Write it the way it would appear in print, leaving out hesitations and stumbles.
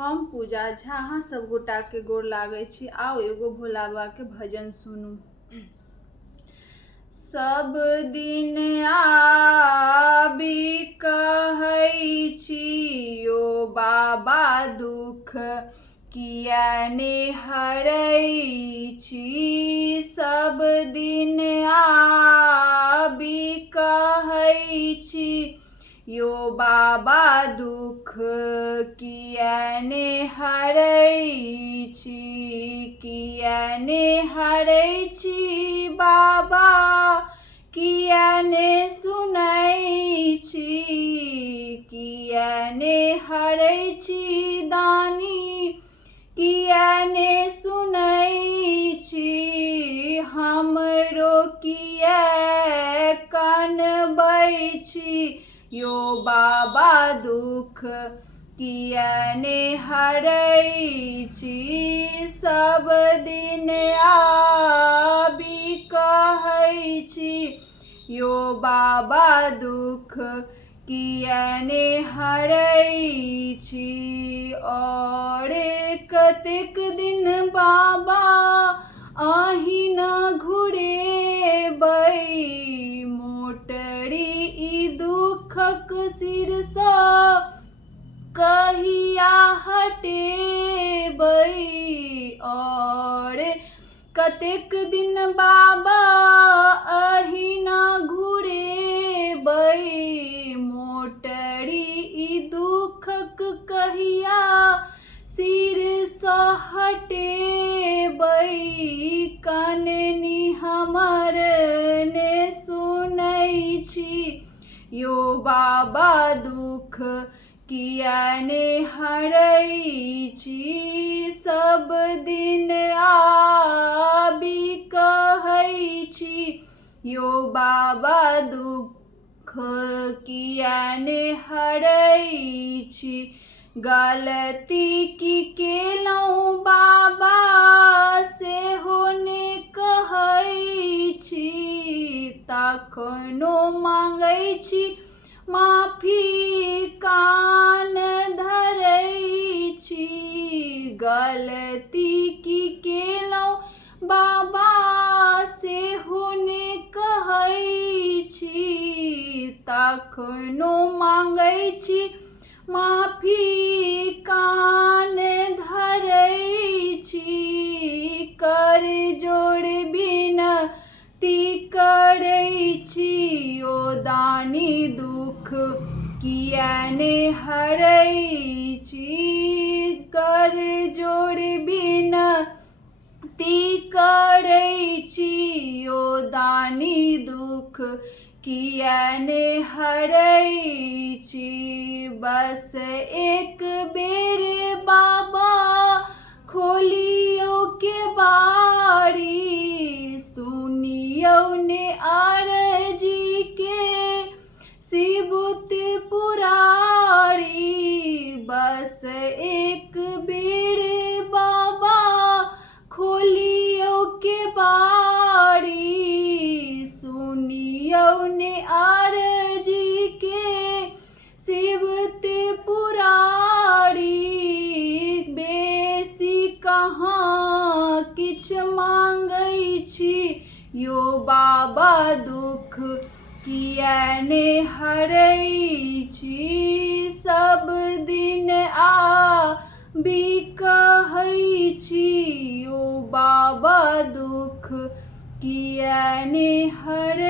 हम पूजा झा अहाँ सब गोटा के गोर लागै छी। आओ एगो भोला बाबा के भजन सुनू। सब दिन आबी कहै छी ओ बाबा दुख किया ने हरै छी। सब दिन आबी कहै छी यो बाबा दुख किया ने हरै छी। किया ने हरै छी बाबा किया ने सुनै छी। किया ने हरै छी दानी किया ने सुनै छी। हमरो किया कानबै छी यो बाबा दुख किया ने हरै छी। सब दिन आबी कहै छी यो बाबा दुख किया ने हरै छी। और कतेक दिन बाबा अहीं न घुरेबै मोटरी ई दुखक सिरसँ कहिया हटेबै। और कतेक दिन बाबा अहीं न घुरेबै मोटरी ई दुखक कहिया सिरसँ हटेबै। काननी हमर ने सुनै छी यो बाबा दुख किया ने हरै छी। सब दिन आबी कहै छी यो बाबा दुख किया ने हरै छी। गलती की केलहुँ बाबा सेहो ने कहै छी। तखनो मांगै छी माफी कान धरै छी। गलती की केलहुँ बाबा सेहो ने कहै छी। तखनो मांगै छी माफी कान धरै छी। कर जोड़ बिनती करै छी ओ दानी दुख किया ने हरै छी। कर जोड़ बिनती करै छी ओ दानी दुख किया ने हरै छी। बस एक बेर बाबा खोलियो के बारी सुनियो ने आरजी के शिबुत पुरारी। बस एक बेर बाबा खोलियो के बारी सुनियो ने आरजी के शिबुत पुरारी। बेसी कहाँ किछ मांगै छी यो बाबा दुख किया ने हरै छी। सब दिन आबी कहै छी यो बाबा दुख किया ने हरै